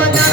Ramadan.